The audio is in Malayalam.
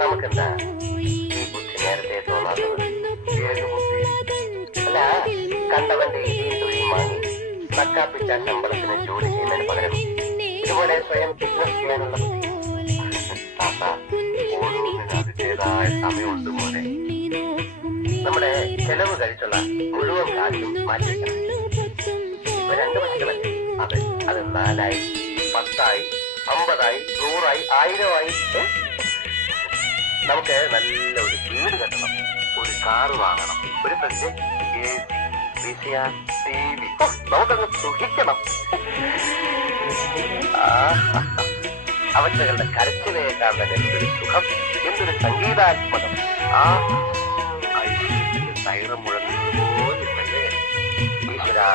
നമുക്കെന്താ ഈ ബുദ്ധി നേരത്തെ തോന്നാത്തത്? അല്ല, കണ്ടവന്റെ ഇടിയും തൊഴിയും വാങ്ങി നക്കാപ്പിച്ച ശമ്പളത്തിന് ജോലി ചെയ്യുന്നതിന് പകരം ഇതുപോലെ സ്വയം ബിസിനസ് ചെയ്യാനുള്ള ബുദ്ധി. അതിൻ്റെതായ സമയമുണ്ട് പോലെ നമ്മുടെ ചെലവ് കഴിച്ചുള്ള മുഴുവൻ കാശും മാറ്റി വെക്കണം. ഇപ്പൊ 2 മണിക്കളല്ലേ, അത് 4ആയി, 10ആയി, 50ആയി, 100ആയി, 1000ആയി. നമുക്ക് നല്ല ഒരു വീട് കെട്ടണം, ഒരു കാറ് വാങ്ങണം, ഒരു ഫ്രിഡ്ജ്, VCR, TV. നമുക്കങ്ങ് സുഖിക്കണം. അവറ്റകളുടെ കരച്ചിലേക്കാൻ തന്നെ എന്തൊരു സുഖം, എന്തൊരു സംഗീതാത്മകം. സൈറം മുഴങ്ങുന്നത് പോലെ ഈശ്വരാ.